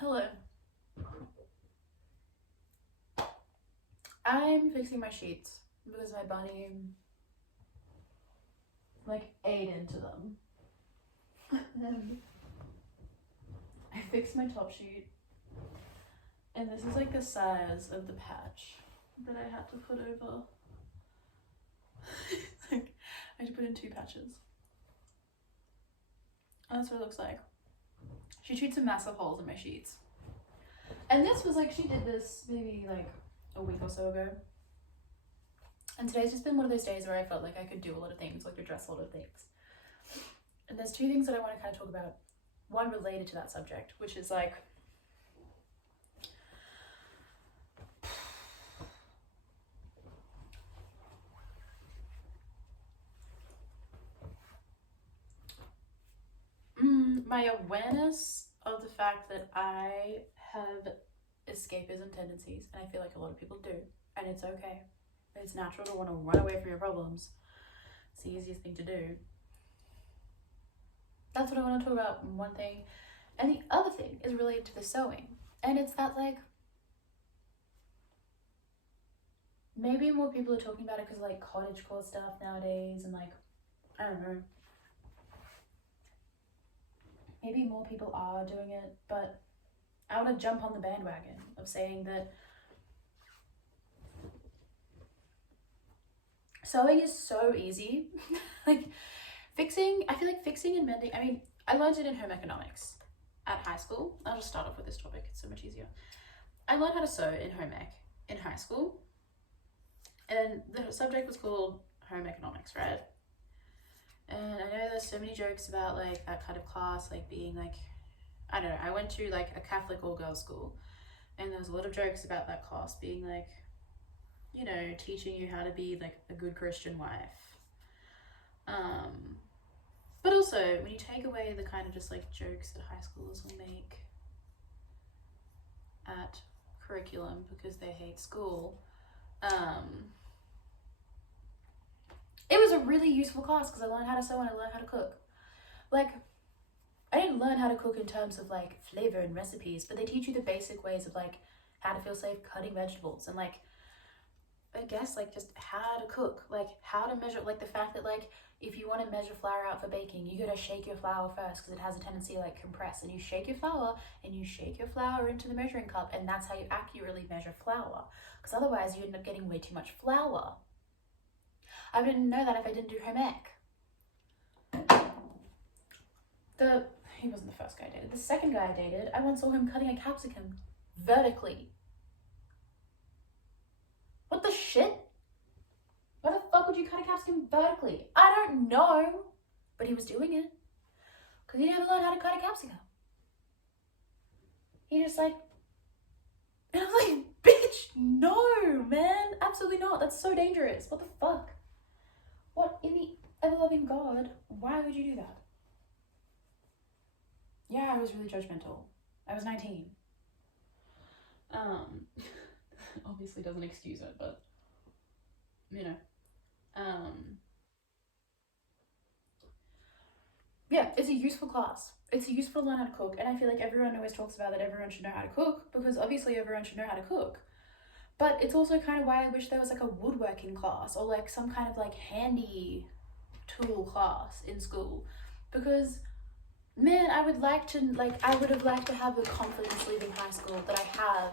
Hello. I'm fixing my sheets because my bunny ate into them. And I fixed my top sheet, and this is like the size of the patch that I had to put over. I had to put in 2 patches. And that's what it looks like. She treats some massive holes in my sheets. And this was she did this maybe a week or so ago. And today's just been one of those days where I felt like I could do a lot of things, address a lot of things. And there's 2 things that I want to kind of talk about. One related to that subject, which is my awareness of the fact that I have escapism tendencies, and I feel like a lot of people do, and it's okay. It's natural to want to run away from your problems. It's the easiest thing to do. That's what I want to talk about, one thing. And the other thing is related to the sewing. And it's that maybe more people are talking about it because cottagecore stuff nowadays, and I don't know. Maybe more people are doing it, but I want to jump on the bandwagon of saying that sewing is so easy. I feel like fixing and mending, I learned it in home economics at high school. I'll just start off with this topic, it's so much easier. I learned how to sew in home ec in high school, and the subject was called home economics, right? And I know there's so many jokes about that kind of class being I don't know, I went to a Catholic all-girls school, and there was a lot of jokes about that class being teaching you how to be a good Christian wife. But also when you take away the kind of just jokes that high schoolers will make at curriculum because they hate school, it was a really useful class because I learned how to sew and I learned how to cook. I didn't learn how to cook in terms of flavor and recipes, but they teach you the basic ways of how to feel safe cutting vegetables, and I guess just how to cook, how to measure, the fact that if you want to measure flour out for baking, you gotta shake your flour first because it has a tendency to compress, and you shake your flour and you shake your flour into the measuring cup, and that's how you accurately measure flour, because otherwise you end up getting way too much flour. I didn't know that if I didn't do home ec. He wasn't the first guy I dated. The second guy I dated, I once saw him cutting a capsicum vertically. What the shit? Why the fuck would you cut a capsicum vertically? I don't know. But he was doing it. Because he never learned how to cut a capsicum. He just and I was bitch, no, man. Absolutely not. That's so dangerous. What the fuck? What in the ever-loving God? Why would you do that? Yeah, I was really judgmental. I was 19. Obviously doesn't excuse it, but yeah, it's a useful class. It's useful to learn how to cook, and I feel like everyone always talks about that everyone should know how to cook, because obviously everyone should know how to cook. But it's also kind of why I wish there was a woodworking class or some kind of handy tool class in school, because man, I would have liked to have the confidence leaving high school that I have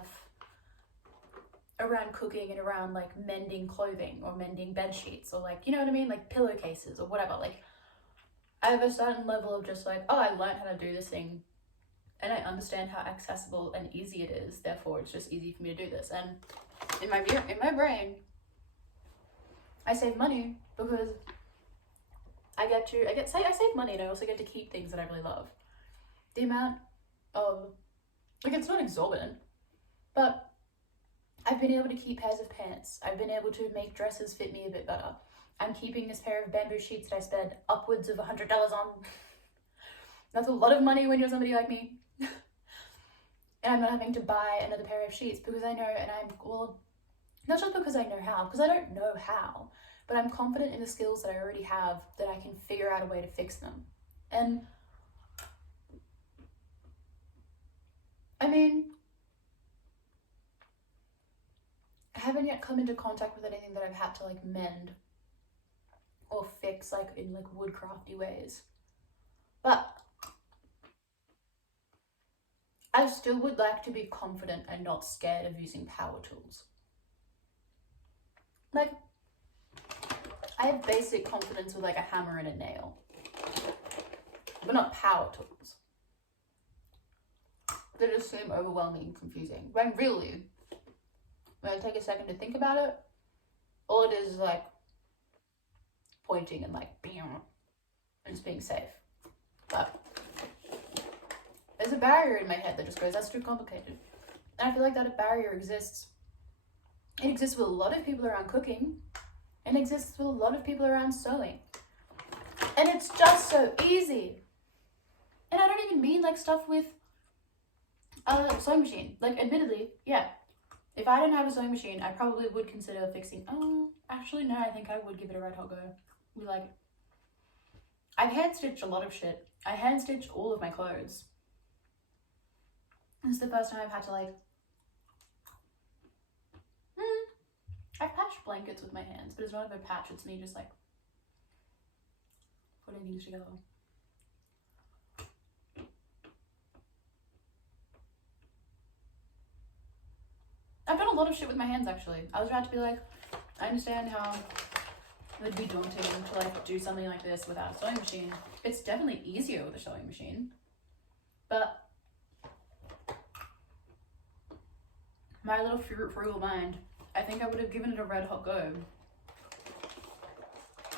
around cooking and around mending clothing or mending bed sheets or you know what I mean, pillowcases or whatever. I have a certain level of just oh, I learned how to do this thing and I understand how accessible and easy it is, therefore it's just easy for me to do this. And in my brain, I save money because I save money, and I also get to keep things that I really love. The amount of it's not exorbitant, but I've been able to keep pairs of pants. I've been able to make dresses fit me a bit better. I'm keeping this pair of bamboo sheets that I spent upwards of $100 on. That's a lot of money when you're somebody like me. And I'm not having to buy another pair of sheets because I know, and not just because I know how, because I don't know how, but I'm confident in the skills that I already have, that I can figure out a way to fix them. And I mean, I haven't yet come into contact with anything that I've had to like mend or fix like in like woodcrafty ways. But I still would like to be confident and not scared of using power tools. Like, I have basic confidence with like a hammer and a nail, but not power tools. They just seem overwhelming and confusing. When really, when I take a second to think about it, all it is like pointing and like and just being safe. But there's a barrier in my head that just goes, that's too complicated. And I feel like that a barrier exists. It exists with a lot of people around cooking, and it exists with a lot of people around sewing. And it's just so easy. And I don't even mean like stuff with a sewing machine. Like, admittedly, yeah. If I didn't have a sewing machine, I probably would consider fixing. Oh, actually, no, I think I would give it a red hot go. We like it. I've hand stitched a lot of shit. I hand stitched all of my clothes. This is the first time I've had to like. I've patched blankets with my hands, but it's not even a patch. It's me just like putting things together. I've done a lot of shit with my hands actually. I was about to be like, I understand how it would be daunting to like do something like this without a sewing machine. It's definitely easier with a sewing machine, but my little frugal mind, I think I would have given it a red hot go,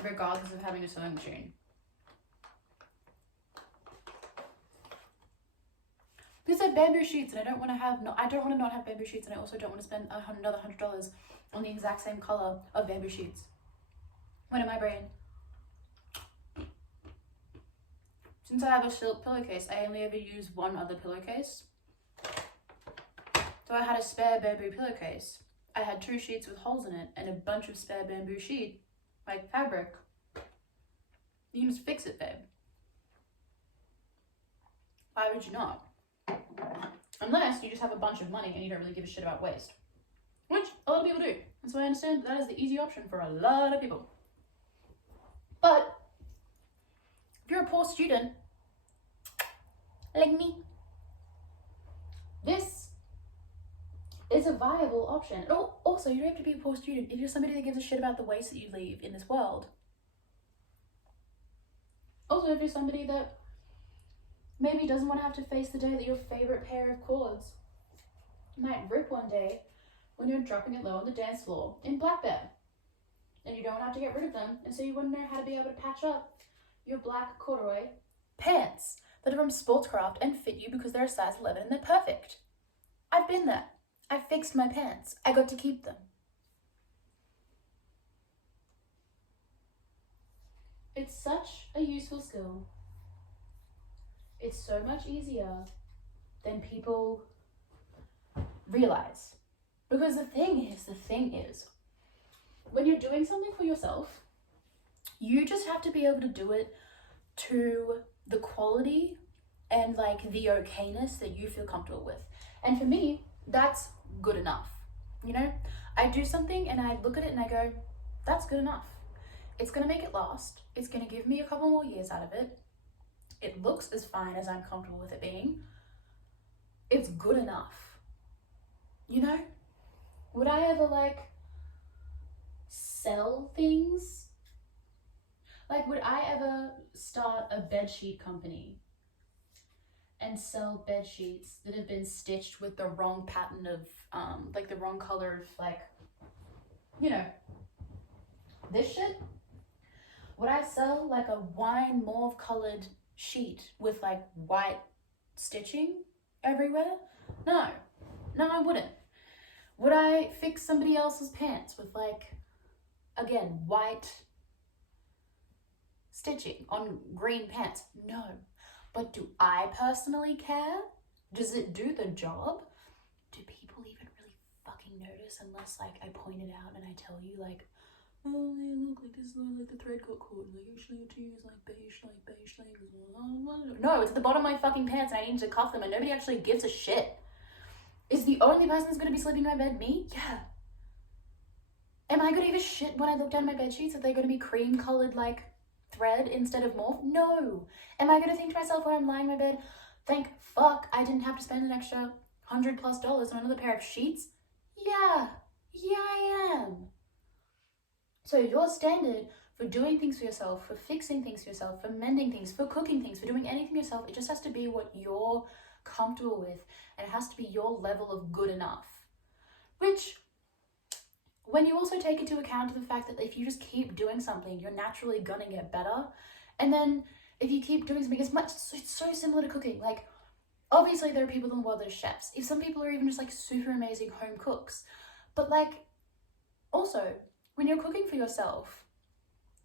regardless of having a sewing machine. Because they're bamboo sheets, and I don't want to not have bamboo sheets, and I also don't want to spend another $100 on the exact same color of bamboo sheets. When in my brain, since I have a silk pillowcase, I only ever use one other pillowcase. So I had a spare bamboo pillowcase. I had 2 sheets with holes in it and a bunch of spare bamboo sheet, like fabric. You can just fix it, babe. Why would you not? Unless you just have a bunch of money and you don't really give a shit about waste. Which a lot of people do. And so I understand that is the easy option for a lot of people. But if you're a poor student, like me, this is a viable option. Oh, also, you don't have to be a poor student if you're somebody that gives a shit about the waste that you leave in this world. Also, if you're somebody that maybe doesn't want to have to face the day that your favorite pair of cords might rip one day when you're dropping it low on the dance floor in Black Bear, and you don't have to get rid of them, and so you wouldn't know how to be able to patch up your black corduroy pants that are from Sportscraft and fit you because they're a size 11 and they're perfect. I've been there. I fixed my pants. I got to keep them. It's such a useful skill. It's so much easier than people realize. Because the thing is, when you're doing something for yourself, you just have to be able to do it to the quality and like the okayness that you feel comfortable with. And for me, that's good enough. You know, I do something and I look at it and I go, that's good enough. It's gonna make it last. It's gonna give me a couple more years out of it. It looks as fine as I'm comfortable with it being. It's good enough. You know? Would I ever like sell things? Like, would I ever start a bedsheet company and sell bed sheets that have been stitched with the wrong pattern of, like the wrong color of, like, you know, this shit? Would I sell like a wine mauve colored sheet with like white stitching everywhere? No, I wouldn't. Would I fix somebody else's pants with like, again, white stitching on green pants? No. But do I personally care? Does it do the job? Do people even really fucking notice unless like I point it out and I tell you like, oh, they look like this, like the thread got caught, like actually you have to use like beige things. No, it's at the bottom of my fucking pants and I need to cuff them and nobody actually gives a shit. Is the only person that's going to be sleeping in my bed me? Yeah. Am I going to give a shit when I look down my bed sheets that they're going to be cream colored like thread instead of morph? No. Am I going to think to myself when I'm lying in my bed, thank fuck I didn't have to spend an extra $100+ on another pair of sheets? Yeah. Yeah, I am. So your standard for doing things for yourself, for fixing things for yourself, for mending things, for cooking things, for doing anything yourself, it just has to be what you're comfortable with, and it has to be your level of good enough. Which, when you also take into account the fact that if you just keep doing something, you're naturally gonna get better. And then if you keep doing something, it's so similar to cooking. Like, obviously there are people in the world that are chefs. If some people are even just like super amazing home cooks. But like, also, when you're cooking for yourself,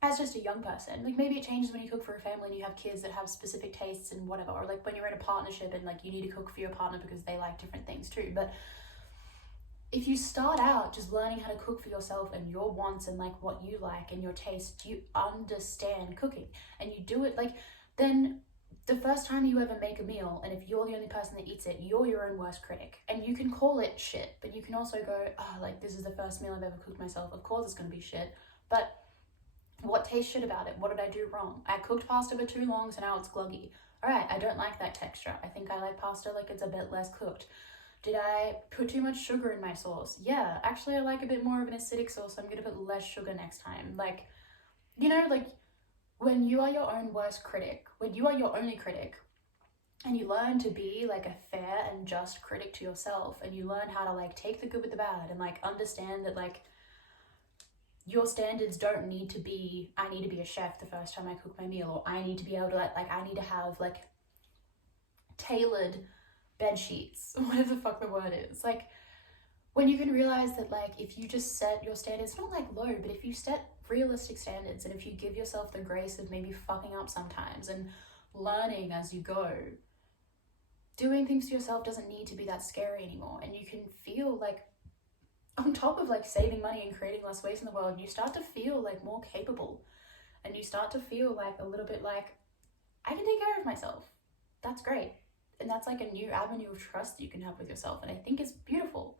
as just a young person, like maybe it changes when you cook for a family and you have kids that have specific tastes and whatever, or like when you're in a partnership and like you need to cook for your partner because they like different things too. But if you start out just learning how to cook for yourself and your wants and like what you like and your taste, you understand cooking and you do it, like, then the first time you ever make a meal, and if you're the only person that eats it, you're your own worst critic. And you can call it shit, but you can also go, oh, like, this is the first meal I've ever cooked myself. Of course it's going to be shit. But what tastes shit about it? What did I do wrong? I cooked pasta for too long, so now it's gluggy. All right, I don't like that texture. I think I like pasta like it's a bit less cooked. Did I put too much sugar in my sauce? Yeah, actually I like a bit more of an acidic sauce, so I'm going to put less sugar next time. Like, you know, like, when you are your own worst critic, when you are your only critic, and you learn to be like a fair and just critic to yourself, and you learn how to like take the good with the bad and like understand that like your standards don't need to be, I need to be a chef the first time I cook my meal, or I need to be able to like I need to have like tailored bed sheets, whatever the fuck the word is. Like, when you can realize that like if you just set your standards, not like low, but if you set realistic standards, and if you give yourself the grace of maybe fucking up sometimes and learning as you go, doing things to yourself doesn't need to be that scary anymore. And you can feel like, on top of like saving money and creating less waste in the world, you start to feel like more capable, and you start to feel like a little bit like, I can take care of myself. That's great. And that's like a new avenue of trust you can have with yourself, and I think it's beautiful.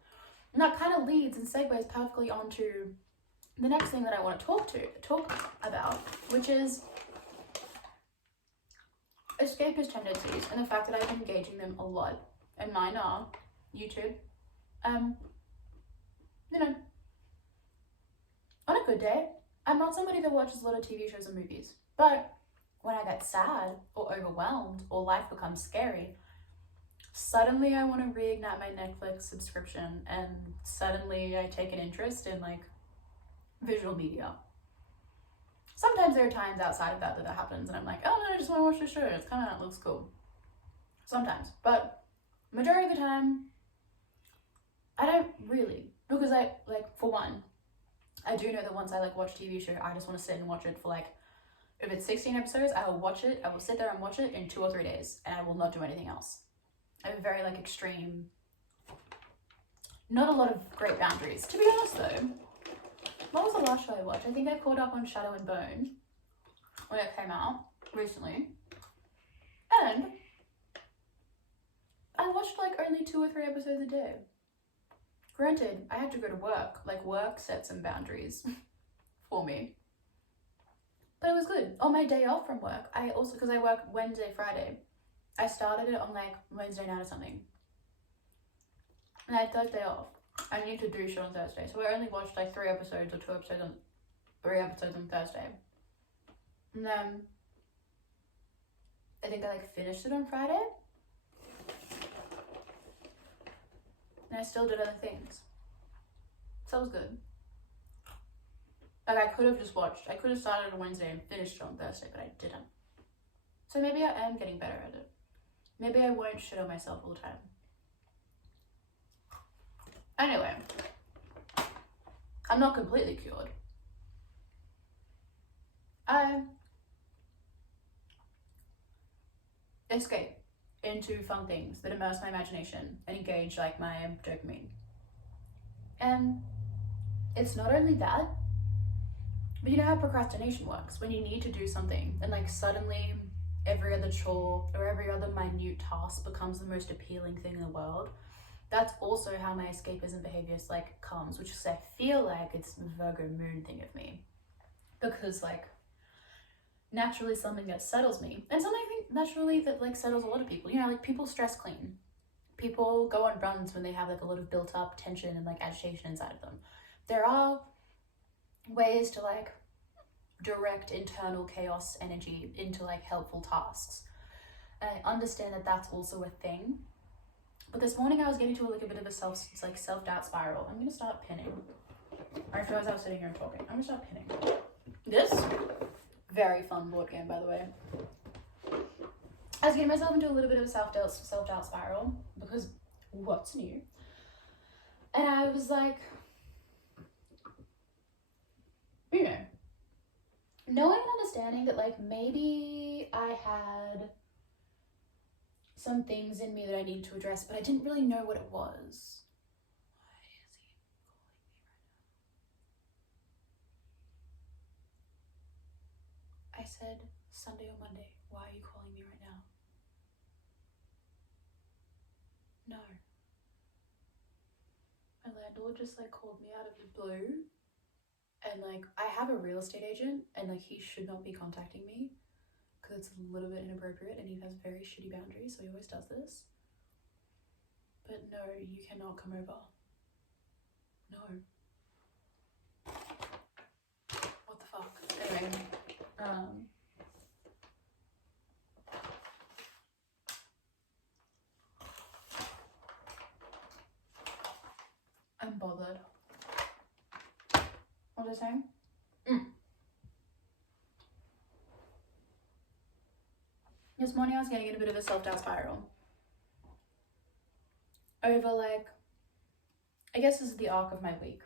And that kind of leads and segues perfectly onto the next thing that I want to talk about, which is escapist tendencies, and the fact that I've been engaging them a lot, and mine are YouTube. You know, on a good day, I'm not somebody that watches a lot of TV shows and movies, but when I get sad or overwhelmed or life becomes scary, suddenly I want to reignite my Netflix subscription, and suddenly I take an interest in like visual media. Sometimes there are times outside of that happens, and I'm like, oh no, I just want to watch this show, it's coming out, it looks cool. Sometimes, but majority of the time, I don't really, because I, like, for one, I do know that once I like watch a TV show, I just want to sit and watch it for like, if it's 16 episodes, I will watch it, I will sit there and watch it in 2 or 3 days, and I will not do anything else. I have a very like extreme, not a lot of great boundaries. To be honest though, what was the last show I watched? I think I caught up on Shadow and Bone when it came out recently, and I watched like only 2 or 3 episodes a day. Granted, I had to go to work, like work set some boundaries for me, but it was good. On my day off from work, I also, because I work Wednesday, Friday, I started it on like Wednesday night or something, and I had Thursday off. I need to do shit on Thursday, so I only watched like 3 episodes or 2 episodes on 3 episodes on Thursday, and then I think I like finished it on Friday, and I still did other things, so it was good. Like, I could have started on Wednesday and finished it on Thursday, but I didn't. So maybe I am getting better at it. Maybe I won't shit on myself all the time. Anyway, I'm not completely cured. I escape into fun things that immerse my imagination and engage like my dopamine. And it's not only that, but you know how procrastination works? When you need to do something and like suddenly every other chore or every other minute task becomes the most appealing thing in the world. that's also how my escapism behaviors like comes, which is I feel like it's the Virgo moon thing of me, because like naturally something that settles me, and something I think naturally that like settles a lot of people, you know, like people stress clean, people go on runs when they have like a lot of built up tension and like agitation inside of them. There are ways to like direct internal chaos energy into like helpful tasks, and I understand that that's also a thing. But this morning I was getting to like a bit of a self-doubt spiral. I'm gonna start pinning. I realized I was sitting here and talking. I'm gonna start pinning. This very fun board game, by the way. I was getting myself into a little bit of a self-doubt spiral because what's new? And I was like, you know, knowing and understanding that like maybe I had some things in me that I needed to address, but I didn't really know what it was. Why is he calling me right now? I said Sunday or Monday. Why are you calling me right now? No. My landlord just like called me out of the blue, and like I have a real estate agent, and like he should not be contacting me because it's a little bit inappropriate, and he has very shitty boundaries, so he always does this. But no, you cannot come over. No. What the fuck? Anyway, I'm bothered. What was I saying? This morning I was getting in a bit of a self-doubt spiral over like, I guess this is the arc of my week.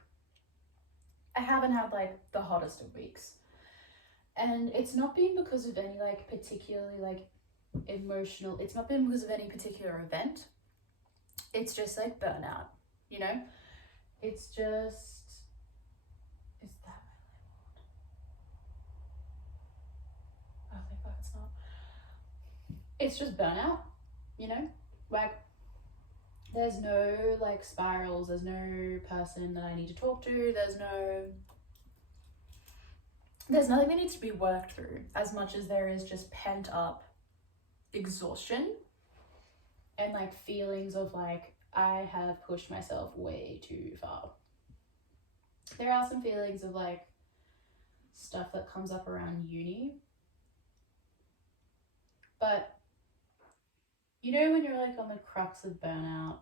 I haven't had like the hottest of weeks, and it's not been because of any like particularly like emotional, it's not been because of any particular event. It's just like burnout, you know? It's just, is that my landlord? Oh, thank God it's not. It's just burnout, you know? Like, there's no like spirals, there's no person that I need to talk to, there's nothing that needs to be worked through, as much as there is just pent up exhaustion and like feelings of like I have pushed myself way too far. There are some feelings of like stuff that comes up around uni, but you know when you're like on the crux of burnout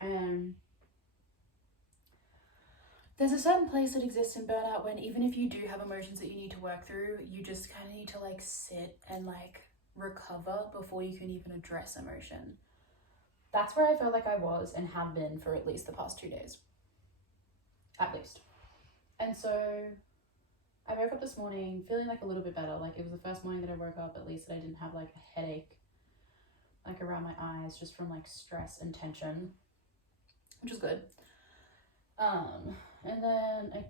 and there's a certain place that exists in burnout when even if you do have emotions that you need to work through, you just kind of need to like sit and like recover before you can even address emotion. That's where I felt like I was and have been for at least the past 2 days. At least. And so I woke up this morning feeling like a little bit better. Like it was the first morning that I woke up at least that I didn't have like a headache like around my eyes just from like stress and tension, which is good. And then I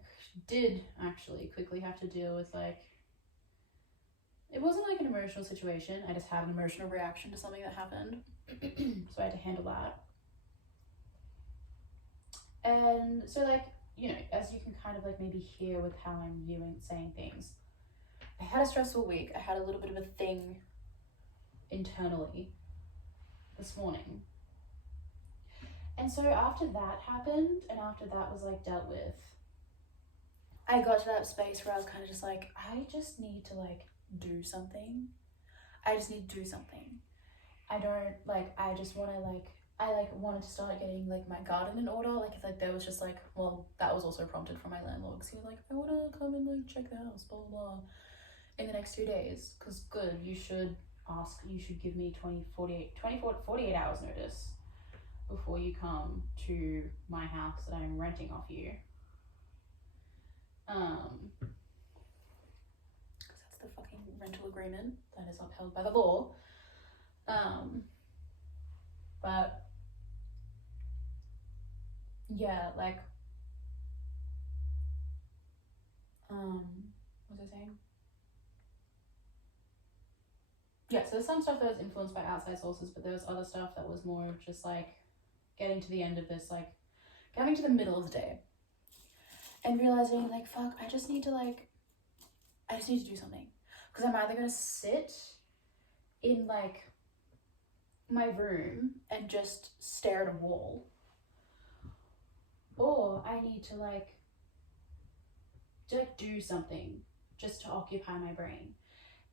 did actually quickly have to deal with like, it wasn't like an emotional situation, I just had an emotional reaction to something that happened. So I had to handle that. And so like, you know, as you can kind of like maybe hear with how I'm saying things, I had a stressful week. I had a little bit of a thing internally this morning. And so after that happened, and after that was like dealt with, I got to that space where I was kind of just like, I just need to like do something. I just need to do something. I don't like, I just want to like, I like wanted to start getting like my garden in order. Like if like there was just like, well, that was also prompted from my landlord because he was like, I want to come and like check the house, blah, blah, blah, in the next 2 days. Because good, you should give me 48 hours notice before you come to my house that I'm renting off you. Because that's the fucking rental agreement that is upheld by the law. But yeah, like, what was I saying? yeah, so there's some stuff that was influenced by outside sources, but there was other stuff that was more just like getting to the end of this, like coming to the middle of the day and realizing like, fuck, I just need to do something. Because I'm either going to sit in like my room and just stare at a wall, or I need to do something just to occupy my brain.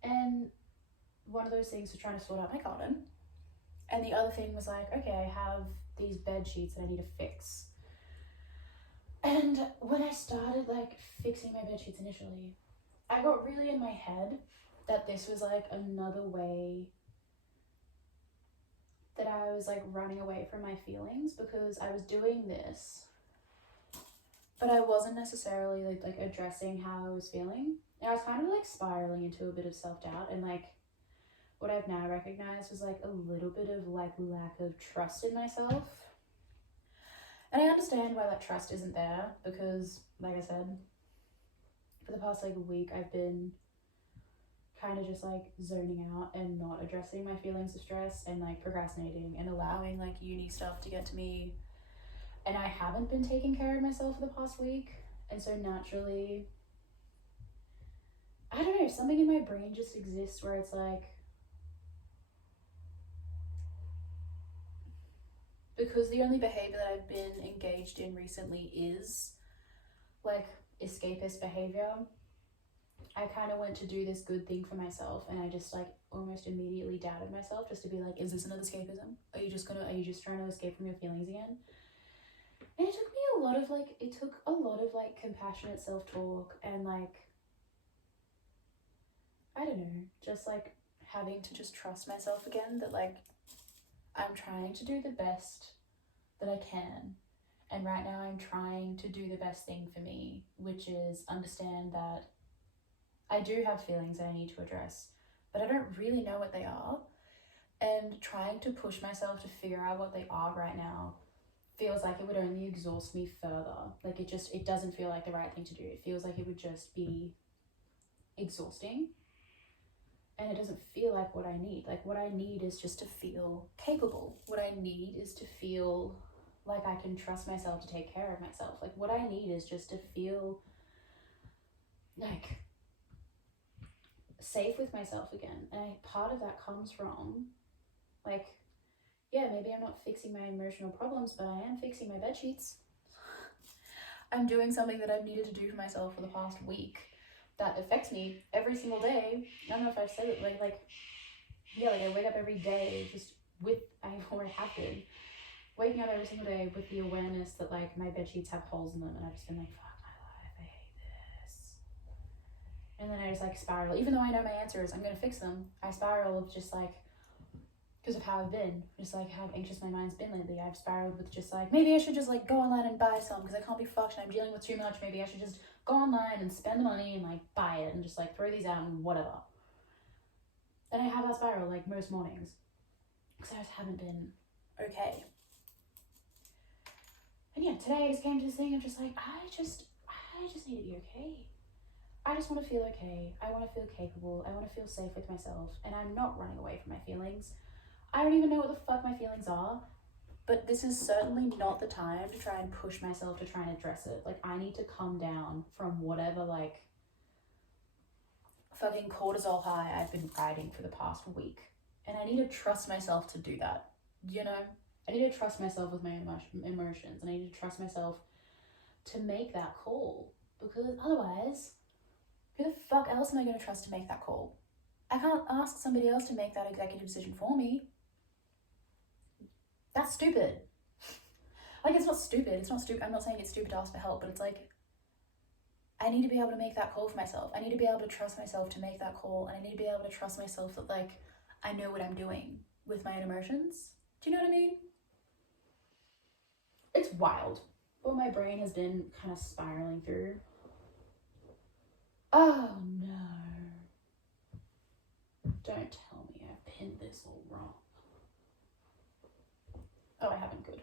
And one of those things was trying to sort out my garden, and the other thing was like, okay, I have these bed sheets that I need to fix. And when I started like fixing my bed sheets initially, I got really in my head that this was like another way that I was like running away from my feelings, because I was doing this, but I wasn't necessarily like addressing how I was feeling. And I was kind of like spiraling into a bit of self-doubt, and like what I've now recognized was like a little bit of like lack of trust in myself. And I understand why that trust isn't there, because like I said, for the past like week, I've been kind of just like zoning out and not addressing my feelings of stress, and like procrastinating and allowing like uni stuff to get to me. And I haven't been taking care of myself for the past week. And so naturally, I don't know, something in my brain just exists where it's like, because the only behavior that I've been engaged in recently is like escapist behavior, I kind of went to do this good thing for myself, and I just like almost immediately doubted myself, just to be like, is this another escapism? Are you just trying to escape from your feelings again? And it took a lot of like compassionate self-talk, and like, I don't know, just like having to just trust myself again, that like I'm trying to do the best that I can. And right now I'm trying to do the best thing for me, which is understand that I do have feelings that I need to address, but I don't really know what they are. And trying to push myself to figure out what they are right now feels like it would only exhaust me further. Like it doesn't feel like the right thing to do. It feels like it would just be exhausting. And it doesn't feel like what I need. Like what I need is just to feel capable. What I need is to feel like I can trust myself to take care of myself. Like what I need is just to feel like safe with myself again. And part of that comes from like, yeah, maybe I'm not fixing my emotional problems, but I am fixing my bed sheets. I'm doing something that I've needed to do for myself for the past week that affects me every single day. I don't know if I've said it, like I wake up every day just with, I have been waking up every single day with the awareness that like my bed sheets have holes in them, and I've just been like, fuck my life, I hate this. And then I just like spiral, even though I know my answer is I'm gonna fix them. I spiral of just like, because of how I've been, just like how anxious my mind's been lately. I've spiraled with just like, maybe I should just like go online and buy some because I can't be fucked and I'm dealing with too much. Maybe I should just go online and spend the money and like buy it and just like throw these out and whatever. And I have that spiral like most mornings because I just haven't been okay. And yeah, today I just came to this thing of just like, I just need to be okay. I just want to feel okay. I want to feel capable. I want to feel safe with myself, and I'm not running away from my feelings. I don't even know what the fuck my feelings are, but this is certainly not the time to try and push myself to try and address it. Like, I need to come down from whatever, like, fucking cortisol high I've been riding for the past week. And I need to trust myself to do that, you know? I need to trust myself with my emotions, and I need to trust myself to make that call, because otherwise, who the fuck else am I going to trust to make that call? I can't ask somebody else to make that executive decision for me. That's stupid. Like, it's not stupid. I'm not saying it's stupid to ask for help, but it's like, I need to be able to make that call for myself. I need to be able to trust myself to make that call, and I need to be able to trust myself that, like, I know what I'm doing with my own emotions. Do you know what I mean? It's wild what my brain has been kind of spiraling through. Oh no. Don't tell me I've pinned this all wrong. Oh, I haven't. Good.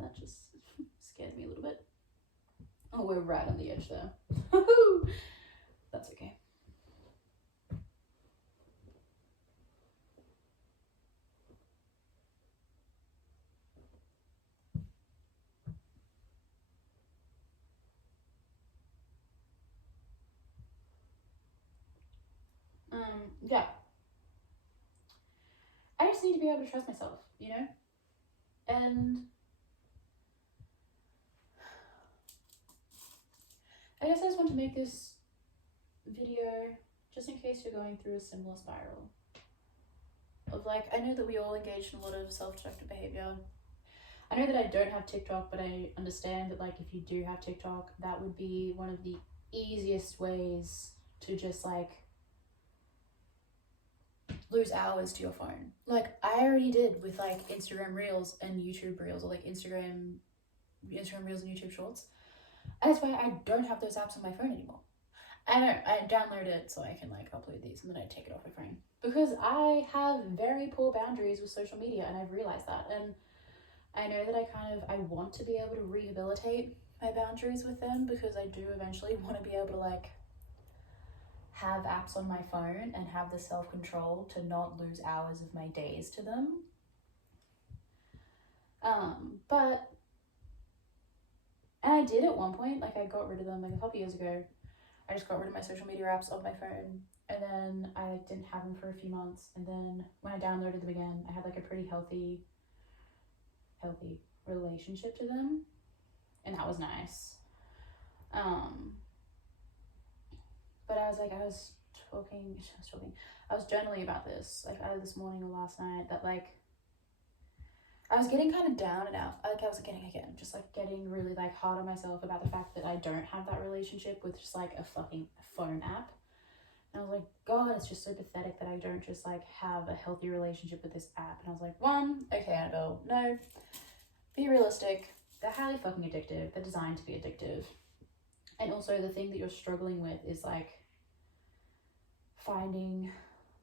That just scared me a little bit. Oh, we're right on the edge there. That's okay. Yeah. I just need to be able to trust myself, you know? And I guess I just want to make this video just in case you're going through a similar spiral of like, I know that we all engage in a lot of self-destructive behavior. I know that I don't have TikTok, but I understand that like if you do have TikTok, that would be one of the easiest ways to just like lose hours to your phone. Like I already did with like Instagram Reels and YouTube Reels, or like Instagram Reels and YouTube Shorts. And that's why I don't have those apps on my phone anymore. I download it so I can like upload these and then I take it off my phone. Because I have very poor boundaries with social media, and I've realized that. And I know that I want to be able to rehabilitate my boundaries with them, because I do eventually want to be able to like have apps on my phone and have the self-control to not lose hours of my days to them. But and I did at one point, like I got rid of them like a couple years ago. I just got rid of my social media apps off my phone, and then I didn't have them for a few months, and then when I downloaded them again, I had like a pretty healthy relationship to them, and that was nice. But I was journaling about this like either this morning or last night, that like I was getting kind of down and out. Like I was getting really like hard on myself about the fact that I don't have that relationship with just like a fucking phone app. And I was like, God, it's just so pathetic that I don't just like have a healthy relationship with this app. And I was like, one, okay, Annabelle, no, be realistic. They're highly fucking addictive. They're designed to be addictive. And also the thing that you're struggling with is like finding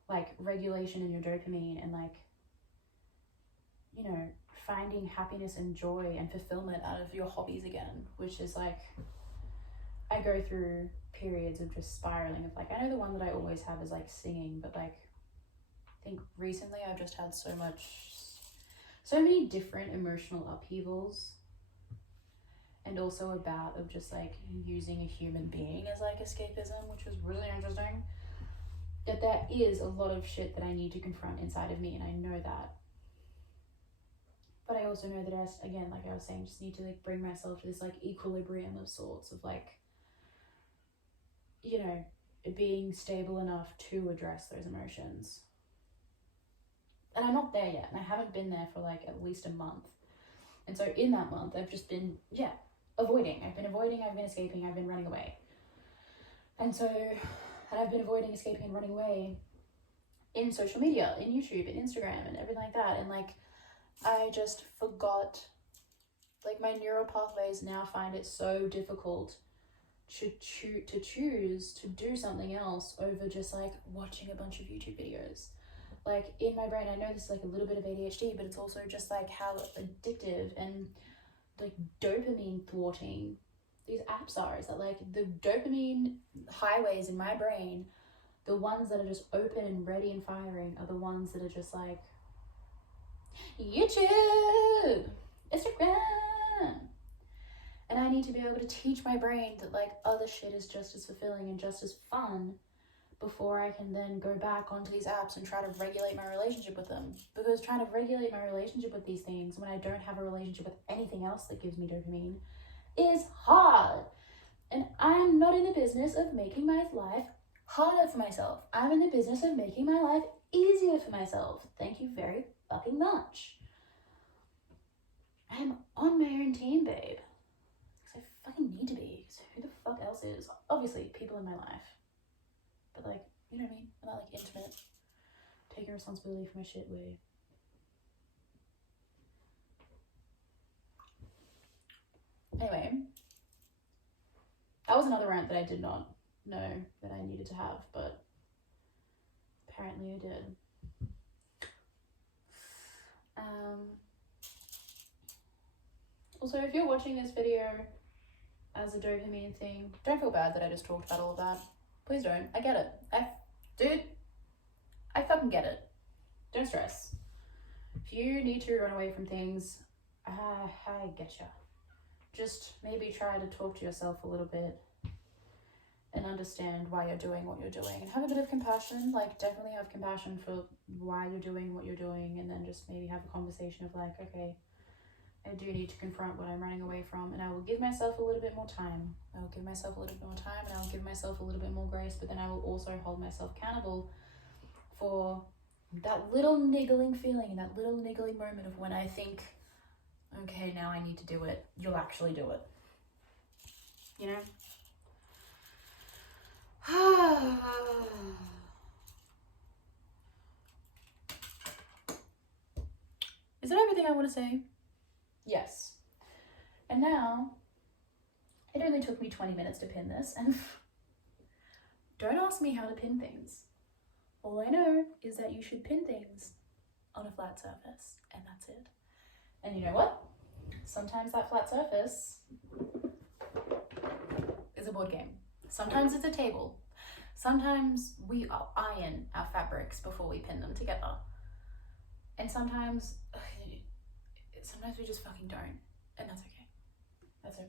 like regulation in your dopamine, and like, you know, finding happiness and joy and fulfillment out of your hobbies again, which is like, I go through periods of just spiraling of like, I know the one that I always have is like singing, but like I think recently I've just had so many different emotional upheavals, and also a bout of just like using a human being as like escapism, which was really interesting. That there is a lot of shit that I need to confront inside of me, and I know that. But I also know that again, like I was saying, just need to like bring myself to this like equilibrium of sorts of like, you know, being stable enough to address those emotions. And I'm not there yet, and I haven't been there for like at least a month. And so in that month, I've just been, avoiding. I've been escaping, I've been running away. And I've been avoiding, escaping, and running away in social media, in YouTube, and Instagram, and everything like that. And like, I just forgot, like my neural pathways now find it so difficult to choose to do something else over just like watching a bunch of YouTube videos. Like in my brain, I know this is like a little bit of ADHD, but it's also just like how addictive and like dopamine thwarting these apps are. Is that like the dopamine highways in my brain, the ones that are just open and ready and firing, are the ones that are just like YouTube, Instagram. And I need to be able to teach my brain that like other shit is just as fulfilling and just as fun before I can then go back onto these apps and try to regulate my relationship with them. Because trying to regulate my relationship with these things when I don't have a relationship with anything else that gives me dopamine is hard. And I'm not in the business of making my life harder for myself. I'm in the business of making my life easier for myself. Thank you very fucking much. I'm on my own team, babe. Because I fucking need to be. So who the fuck else is? Obviously, people in my life. But like, you know what I mean? I'm not like intimate, taking responsibility for my shit way. Anyway, that was another rant that I did not know that I needed to have, but apparently I did. Also, if you're watching this video as a dopamine thing, don't feel bad that I just talked about all of that. Please don't. I get it. I fucking get it. Don't stress. If you need to run away from things, I get ya. Just maybe try to talk to yourself a little bit and understand why you're doing what you're doing, and have a bit of compassion. Like, definitely have compassion for why you're doing what you're doing, and then just maybe have a conversation of like, okay, I do need to confront what I'm running away from, and I will give myself a little bit more time. I will give myself a little bit more time, and I will give myself a little bit more grace, but then I will also hold myself accountable for that little niggling feeling and that little niggling moment of when I think, okay, now I need to do it, you'll actually do it. You know? Is that everything I want to say? Yes. And now, it only took me 20 minutes to pin this, and don't ask me how to pin things. All I know is that you should pin things on a flat surface, and that's it. And you know what? Sometimes that flat surface is a board game. Sometimes it's a table. Sometimes we iron our fabrics before we pin them together. And sometimes we just fucking don't. And that's okay.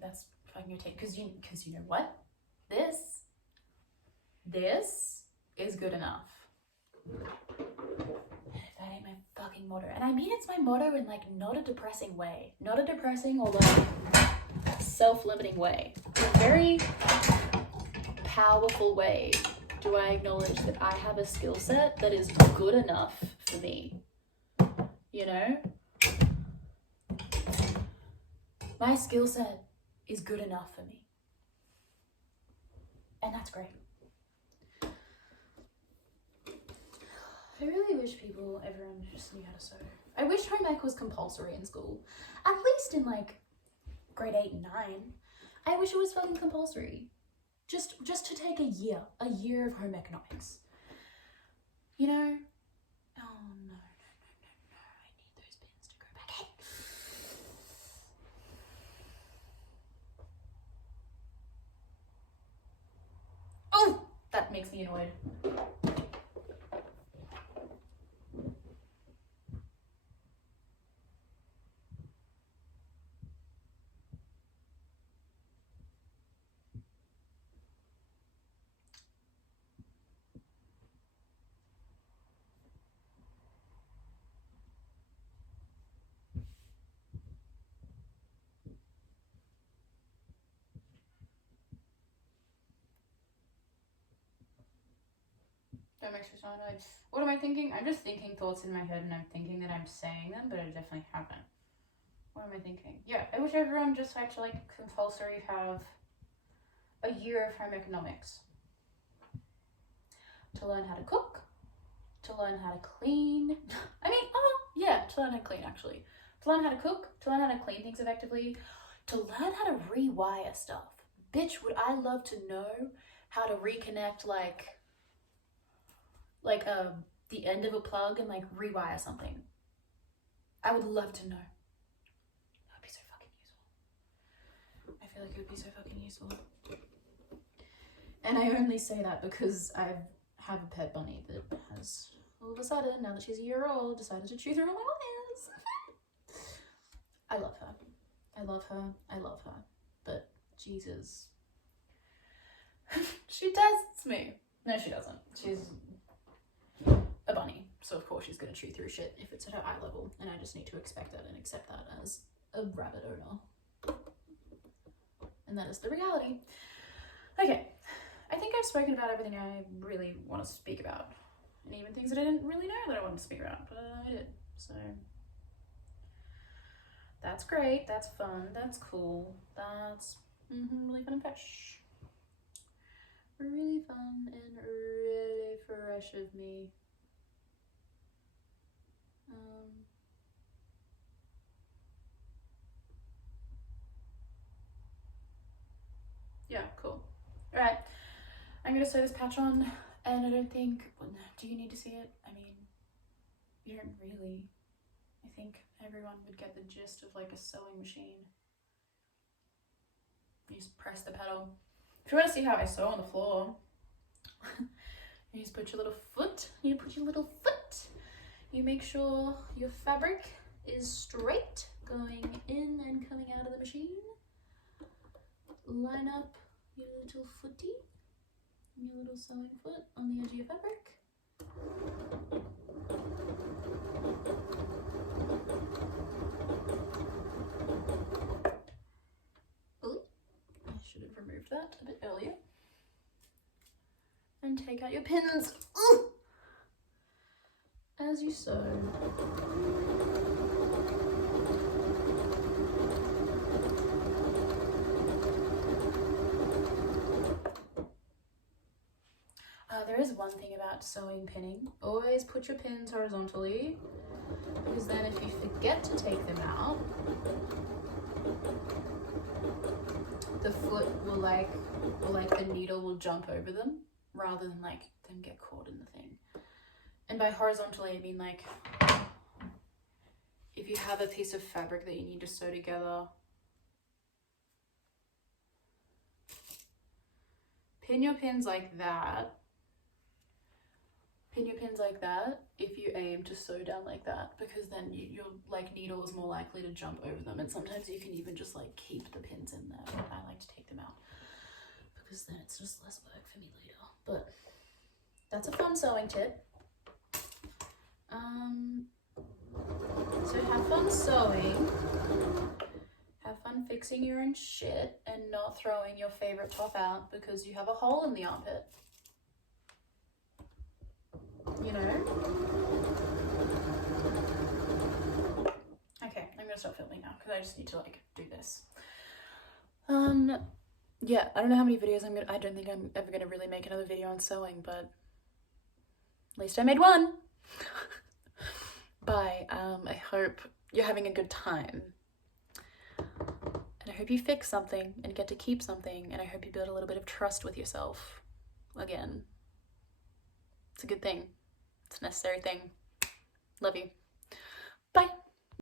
That's fucking okay. Because you know what? This is good enough. That ain't my fucking motto. And I mean, it's my motto in like not a depressing way. Not a depressing or like self-limiting way. In a very powerful way do I acknowledge that I have a skill set that is good enough for me. You know? My skill set is good enough for me. And that's great. I really wish everyone just knew how to sew. I wish home ec was compulsory in school. At least in like grade 8 and 9. I wish it was fucking compulsory. Just to take a year of home economics. You know? Oh no. I need those pins to go back in. Oh! That makes me annoyed. That makes me so annoyed. What am I thinking? I'm just thinking thoughts in my head, and I'm thinking that I'm saying them, but I definitely haven't. What am I thinking? Yeah, I wish everyone just had to like compulsory have a year of home economics. To learn how to cook, to learn how to clean. To learn how to clean actually. To learn how to cook, to learn how to clean things effectively, to learn how to rewire stuff. Bitch, would I love to know how to reconnect the end of a plug and like rewire something. I would love to know. That would be so fucking useful. I feel like it would be so fucking useful. And I only say that because I have a pet bunny that has all of a sudden, now that she's a year old, decided to chew through all my wires. I love her. I love her. I love her. But Jesus. She tests me. No, she doesn't. She's a bunny, so of course she's gonna chew through shit if it's at her eye level, and I just need to expect that and accept that as a rabbit owner. And that is the reality. Okay, I think I've spoken about everything I really want to speak about, and even things that I didn't really know that I wanted to speak about, but I did, so that's great, that's fun, that's cool, that's really fun and fresh. Really fun and really fresh of me. Yeah, cool. All right, I'm gonna sew this patch on, and I don't think, do you need to see it? I mean, you don't really. I think everyone would get the gist of like a sewing machine. You just press the pedal. If you want to see how I sew on the floor, you just put your little foot, you make sure your fabric is straight going in and coming out of the machine. Line up your little footy, your little sewing foot on the edge of your fabric. Ooh, I should have removed that a bit earlier. And take out your pins. Ooh! As you sew. There is one thing about sewing pinning. Always put your pins horizontally, because then if you forget to take them out, the foot will the needle will jump over them rather than like them get caught in the thing. And by horizontally, I mean like if you have a piece of fabric that you need to sew together, pin your pins like that. Pin your pins like that if you aim to sew down like that, because then your like needle is more likely to jump over them, and sometimes you can even just like keep the pins in there. I like to take them out because then it's just less work for me later. But that's a fun sewing tip. So have fun sewing, have fun fixing your own shit, and not throwing your favorite top out because you have a hole in the armpit. You know? Okay, I'm gonna stop filming now because I just need to like do this. Yeah, I don't know how many videos I don't think I'm ever gonna really make another video on sewing, but at least I made one. Bye. I hope you're having a good time. And I hope you fix something and get to keep something, and I hope you build a little bit of trust with yourself again. It's a good thing. It's a necessary thing. Love you.